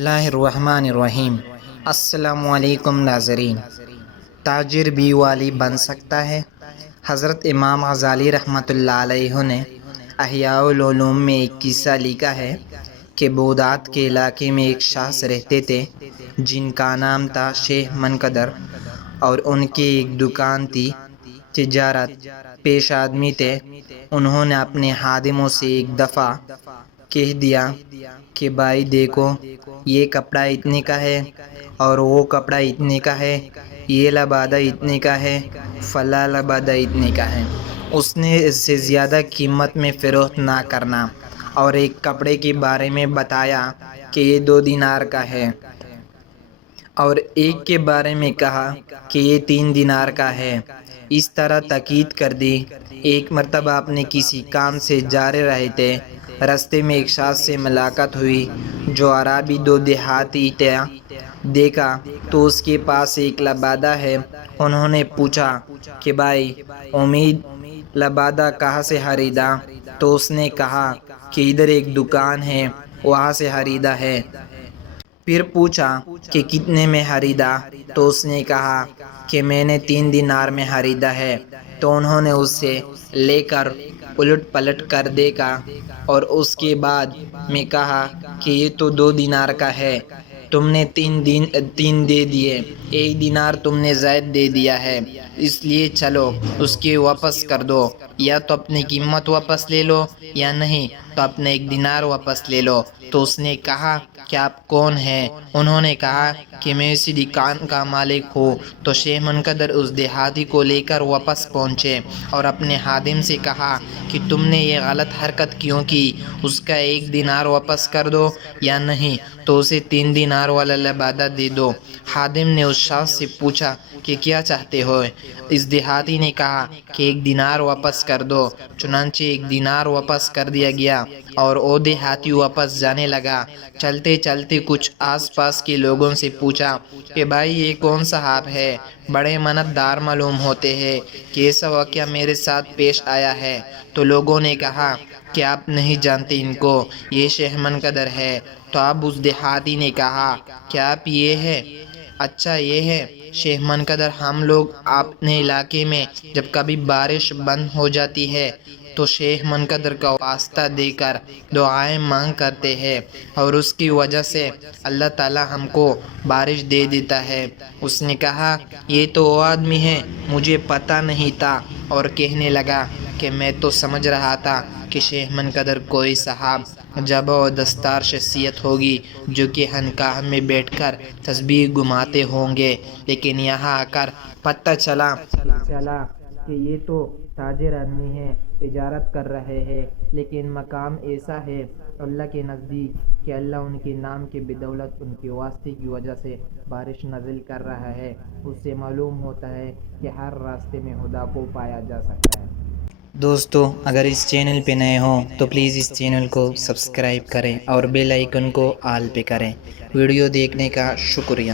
اللہ الرحمن الرحیم۔ السلام علیکم ناظرین۔ تاجر بھی والی بن سکتا ہے؟ حضرت امام غزالی رحمۃ اللہ علیہ نے احیاء العلوم میں ایک قصہ لکھا ہے کہ بغداد کے علاقے میں ایک شخص رہتے تھے جن کا نام تھا شیخ منقدر، اور ان کی ایک دکان تھی، تجارت پیش آدمی تھے۔ انہوں نے اپنے خادموں سے ایک دفعہ کہہ دیا کہ بھائی دیکھو، یہ کپڑا اتنے کا ہے اور وہ کپڑا اتنے کا ہے، یہ لبادہ اتنے کا ہے، فلاں لبادہ اتنے کا ہے۔ اس نے اس سے زیادہ قیمت میں فروخت نہ کرنا، اور ایک کپڑے کے بارے میں بتایا کہ یہ 2 دینار کا ہے، اور ایک کے بارے میں کہا کہ یہ 3 دینار کا ہے۔ اس طرح تاکید کر دی۔ ایک مرتبہ اپنے کسی کام سے جا رہے تھے، راستے میں ایک شخص سے ملاقات ہوئی جو عربی 2 دیہاتی تھا۔ دیکھا تو اس کے پاس ایک لبادہ ہے۔ انہوں نے پوچھا کہ بھائی امید لبادہ کہاں سے خریدا؟ تو اس نے کہا کہ ادھر ایک دکان ہے، وہاں سے خریدا ہے۔ پھر پوچھا کہ کتنے میں خریدا؟ تو اس نے کہا کہ میں نے 3 دینار میں خریدا ہے۔ تو انہوں نے اسے لے کر الٹ پلٹ کر دیکھا، اور اس کے بعد میں کہا کہ یہ تو 2 دینار کا ہے، تم نے 3 دے دیے، 1 دینار تم نے زائد دے دیا ہے، اس لیے چلو اس کے واپس کر دو، یا تو اپنی قیمت واپس لے لو، یا نہیں تو اپنا 1 دینار واپس لے لو۔ تو اس نے کہا کہ آپ کون ہیں؟ انہوں نے کہا کہ میں اسی دکان کا مالک ہوں۔ تو شیخ منقدر اس دیہاتی کو لے کر واپس پہنچے اور اپنے خادم سے کہا کہ تم نے یہ غلط حرکت کیوں کی؟ اس کا 1 دینار واپس کر دو، یا نہیں تو اسے 3 دینار والا لبادہ دے دو۔ خادم نے اس شخص سے پوچھا کہ کیا چاہتے ہو؟ اس دیہاتی نے کہا کہ 1 دینار واپس کر دو۔ چنانچہ 1 دینار واپس کر دیا گیا، اور وہ دیہاتی واپس جانے لگا۔ چلتے چلتے کچھ آس پاس کے لوگوں سے پوچھا کہ بھائی یہ کون صاحب ہے؟ بڑے منت دار معلوم ہوتے ہیں، کہ ایسا واقعہ میرے ساتھ پیش آیا ہے۔ تو لوگوں نے کہا کہ آپ نہیں جانتے ان کو، یہ شیخ منقدر ہے۔ تو اب اس دیہاتی نے کہا کہ آپ یہ ہے؟ اچھا یہ ہے شیخ منقدر، ہم لوگ اپنے علاقے میں جب کبھی بارش بند ہو جاتی ہے تو شیخ منقدر کا واسطہ دے کر دعائیں مانگ کرتے ہیں، اور اس کی وجہ سے اللہ تعالی ہم کو بارش دے دیتا ہے۔ اس نے کہا یہ تو وہ آدمی ہے، مجھے پتہ نہیں تھا، اور کہنے لگا کہ میں تو سمجھ رہا تھا کہ شیخ منقدر کوئی صاحب جبہ و دستار شخصیت ہوگی جو کہ خانقاہ میں بیٹھ کر تسبیح گھماتے ہوں گے، لیکن یہاں آ کر پتہ چلا کہ یہ تو تاجر آدمی ہیں، تجارت کر رہے ہیں، لیکن مقام ایسا ہے اللہ کے نزدیک کہ اللہ ان کے نام کے بدولت ان کے واسطے کی وجہ سے بارش نازل کر رہا ہے۔ اس سے معلوم ہوتا ہے کہ ہر راستے میں خدا کو پایا جا سکتا ہے۔ دوستو، اگر اس چینل پہ نئے ہوں تو پلیز اس چینل کو سبسکرائب کریں اور بیل آئیکن کو آل پہ کریں۔ ویڈیو دیکھنے کا شکریہ۔